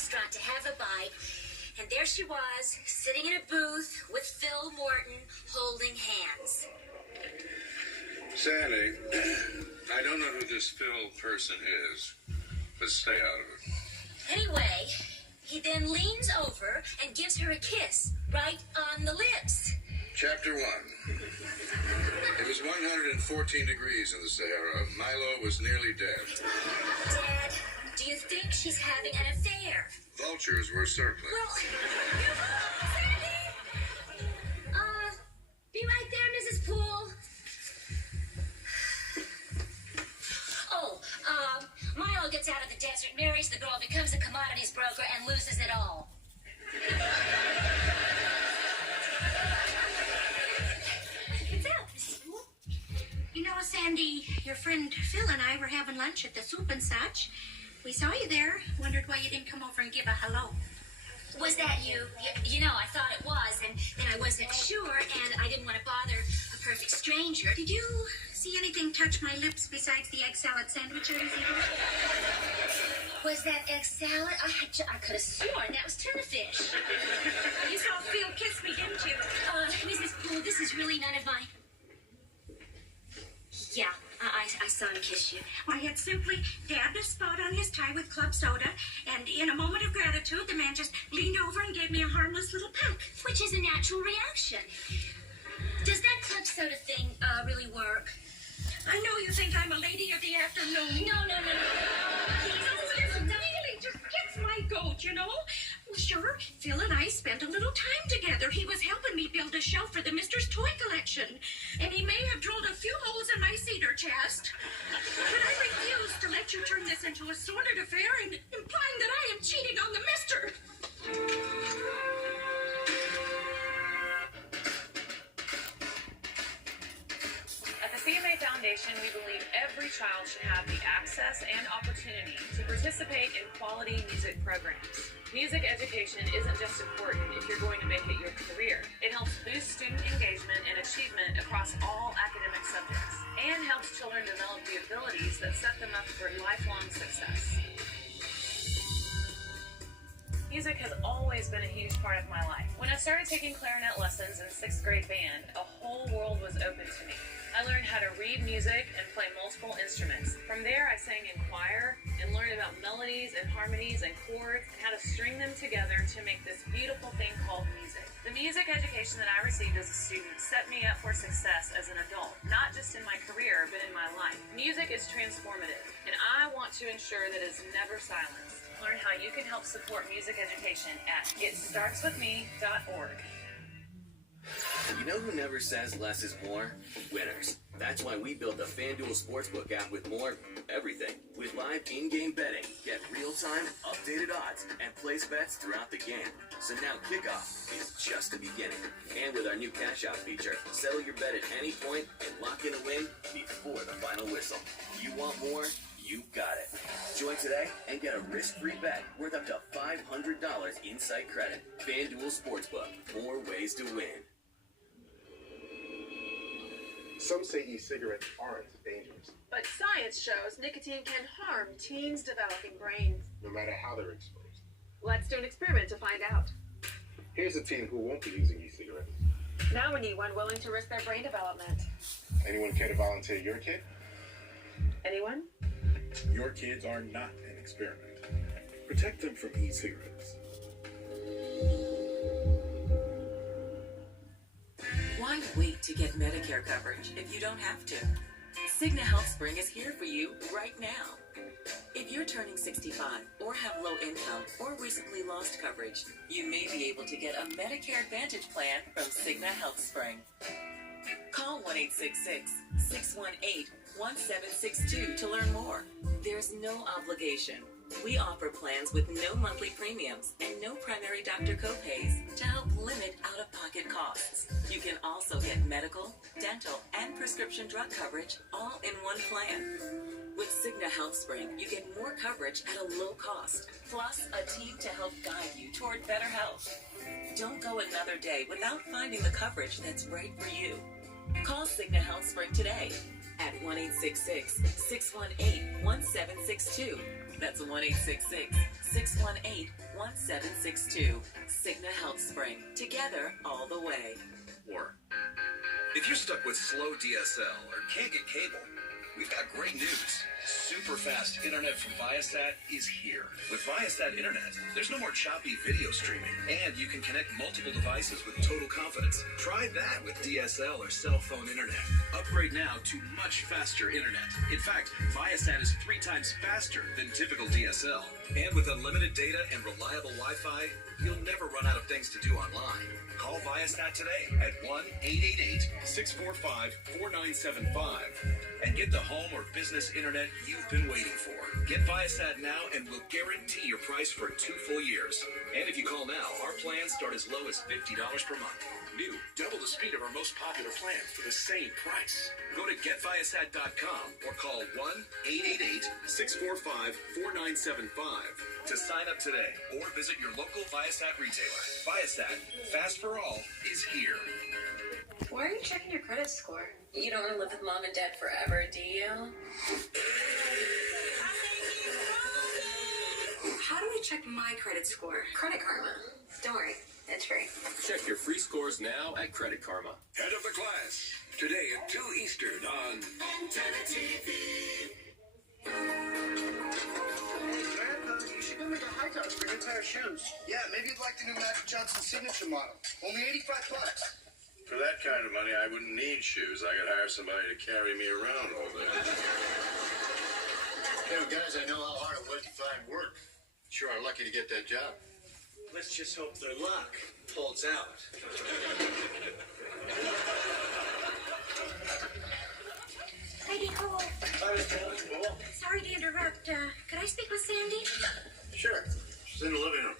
restaurant to have a bite, and there she was, sitting in a booth with Phil Morton, holding hands. Sandy, I don't know who this Phil person is, but stay out of it. Anyway, he then leans over and gives her a kiss right on the lips. Chapter 1. It was 114 degrees in the Sahara. Milo was nearly dead. Dad, do you think she's having an affair? Vultures were circling. Well, Sandy! Be right there, Mrs. Poole. Milo gets out of the desert, marries the girl, becomes a commodities broker, and loses it all. What's up, Mrs. Poole? You know, Sandy, your friend Phil and I were having lunch at the soup and such. We saw you there. Wondered why you didn't come over and give a hello. Was that you? You know, I thought it was, and then I wasn't sure, and I didn't want to bother a perfect stranger. Did you see anything touch my lips besides the egg salad sandwich I was eating? Was that egg salad? I could have sworn that was tuna fish. You saw Phil kiss me, didn't you? Mrs. Poole, this is really none of my... Yeah, I saw him kiss you. I had simply dabbed a spot on his tie with club soda, and in a moment of gratitude, the man just leaned over and gave me a harmless little peck. Which is a natural reaction. Does that club soda thing really work? I know you think I'm a lady of the afternoon. No. This really just gets my goat, you know? Well, sure, Phil and I spent a little time together. He was helping me build a shelf for the Mister's toy collection. And he may have drilled a few holes in my cedar chest. But I refuse to let you turn this into a sordid affair and implying that I am cheating on the Mister. At the CMA Foundation, we believe every child should have the access and opportunity to participate in quality music programs. Music education isn't just important if you're going to make it your career. It helps boost student engagement and achievement across all academic subjects and helps children develop the abilities that set them up for lifelong success. Music has always been a huge part of my life. When I started taking clarinet lessons in 6th grade band, a whole world was open to me. I learned how to read music and play multiple instruments. From there, I sang in choir and learned about melodies and harmonies and chords and how to string them together to make this beautiful thing called music. The music education that I received as a student set me up for success as an adult, not just in my career, but in my life. Music is transformative, and I want to ensure that it's never silenced. Learn how you can help support music education at getstartswithme.org. You know who never says less is more? Winners. That's why we built the FanDuel Sportsbook app with more everything. With live in-game betting, get real-time, updated odds, and place bets throughout the game. So now kickoff is just the beginning. And with our new cash-out feature, settle your bet at any point and lock in a win before the final whistle. You want more? You got it. Join today and get a risk-free bet worth up to $500 in-site credit. FanDuel Sportsbook. More ways to win. Some say e-cigarettes aren't dangerous, but science shows nicotine can harm teens' developing brains. no matter how they're exposed. Let's do an experiment to find out. Here's a teen who won't be using e-cigarettes. Now we need one willing to risk their brain development. Anyone care to volunteer your kid? Anyone? Your kids are not an experiment. Protect them from e-cigarettes. Why wait to get Medicare coverage if you don't have to? Cigna HealthSpring is here for you right now. If you're turning 65 or have low income or recently lost coverage, you may be able to get a Medicare Advantage plan from Cigna HealthSpring. Call 1-866-618-1762 to learn more. There's no obligation. We offer plans with no monthly premiums and no primary doctor copays to help limit out-of-pocket costs. You can also get medical, dental, and prescription drug coverage all in one plan. With Cigna HealthSpring, you get more coverage at a low cost, plus a team to help guide you toward better health. Don't go another day without finding the coverage that's right for you. Call Cigna HealthSpring today at 1-866-618-1762. That's 1-866-618-1762. 618-1762. Cigna Health Spring. Together all the way. Or if you're stuck with slow DSL or can't get cable, we've got great news. Super fast internet from Viasat is here. With Viasat Internet, there's no more choppy video streaming, and you can connect multiple devices with total confidence. Try that with DSL or cell phone internet. Upgrade now to much faster internet. In fact, Viasat is 3 times faster than typical DSL. And with unlimited data and reliable Wi-Fi, you'll never run out of things to do online. Call Viasat today at 1-888-645-4975 and get the home or business internet you've been waiting for. Get Viasat now and we'll guarantee your price for 2 full years. And if you call now, our plans start as low as $50 per month. New, double the speed of our most popular plan for the same price. Go to getviasat.com or call 1-888-645-4975 to sign up today or visit your local Viasat retailer. Viasat, fast for all, is here. Why are you checking your credit score? You don't want to live with mom and dad forever, do you? How do I check my credit score? Credit Karma. Don't worry, it's free. Check your free scores now at Credit Karma. Head of the class, today at 2 Eastern on Antenna TV. Grandpa, you should go to the high tops for a new pair of shoes. Yeah, maybe you'd like the new Magic Johnson signature model. Only $85. For that kind of money, I wouldn't need shoes. I could hire somebody to carry me around all day. You know, guys, I know how hard it was to find work. Sure are lucky to get that job. Let's just hope their luck holds out. Hi, Nicole. Hi, Miss Cole. Sorry to interrupt. Could I speak with Sandy? Sure. She's in the living room.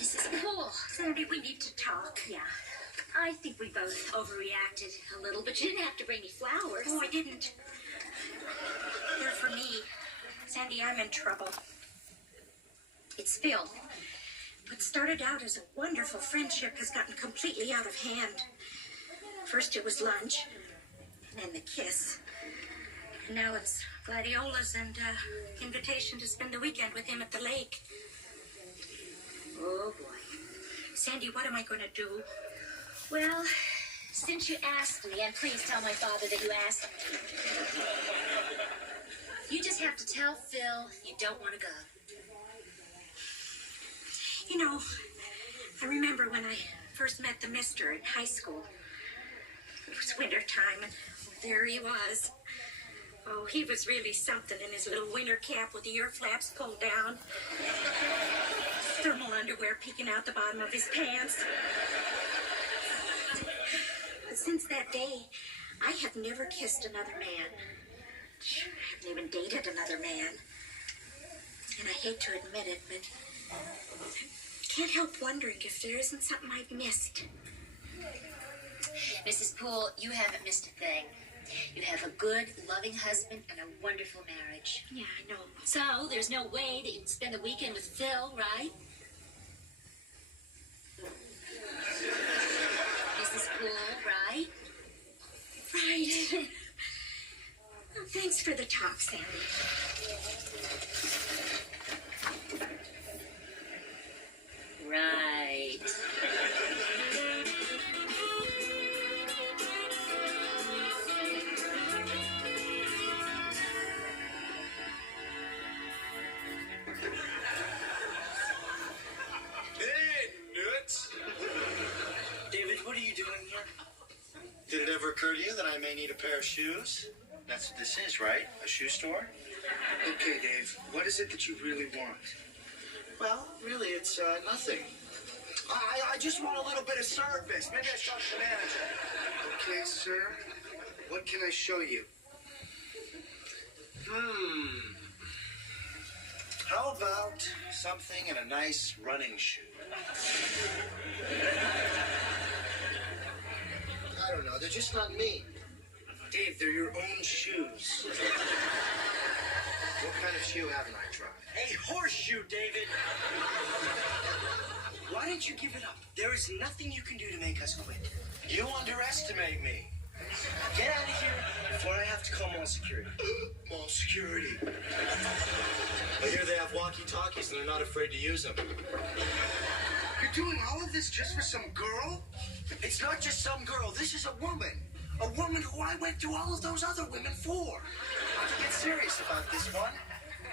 Mrs. Poole. Sandy, we need to talk. Yeah. I think we both overreacted a little, but you didn't have to bring me flowers. Oh, I didn't. They're for me. Sandy, I'm in trouble. It's Phil. What started out as a wonderful friendship has gotten completely out of hand. First it was lunch, and then the kiss. And now it's gladiolas and invitation to spend the weekend with him at the lake. Oh, boy. Sandy, what am I going to do? Well, since you asked me, and please tell my father that you asked me, you just have to tell Phil you don't want to go. You know, I remember when I first met the mister in high school. It was winter time, and there he was. Oh, he was really something in his little winter cap with the ear flaps pulled down. Thermal underwear peeking out the bottom of his pants. But since that day, I have never kissed another man. I haven't even dated another man. And I hate to admit it, but I can't help wondering if there isn't something I've missed. Mrs. Poole, you haven't missed a thing. You have a good, loving husband and a wonderful marriage. Yeah, I know. So, there's no way that you can spend the weekend with Phil, right? Mrs. Poole, right? Right. Well, thanks for the talk, Sandy. Right. David, what are you doing here? Did it ever occur to you that I may need a pair of shoes? That's what this is, right? A shoe store? Okay, Dave, what is it that you really want? Well, really, it's nothing. I just want a little bit of service. Maybe I should talk to the manager. Okay, sir. What can I show you? How about something in a nice running shoe? I don't know. They're just not me. Dave, they're your own shoes. What kind of shoe haven't I tried? A horseshoe, David. Why didn't you give it up? There is nothing you can do to make us quit. You underestimate me. Get out of here before I have to call mall security. Mall security. I hear they have walkie-talkies and they're not afraid to use them. You're doing all of this just for some girl? It's not just some girl. This is a woman. A woman who I went through all of those other women for. To get serious about this one,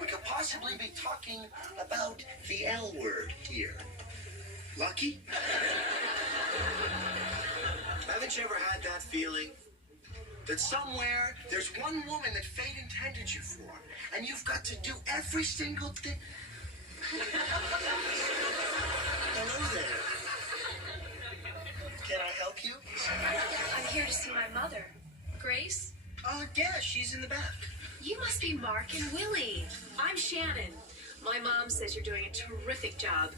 we could possibly be talking about the L word here. Lucky? Haven't you ever had that feeling? That somewhere there's one woman that fate intended you for, and you've got to do every single thing. Hello there. Can I help you? I'm here to see my mother. Grace? Yeah, she's in the back. You must be Mark and Willie. I'm Shannon. My mom says you're doing a terrific job.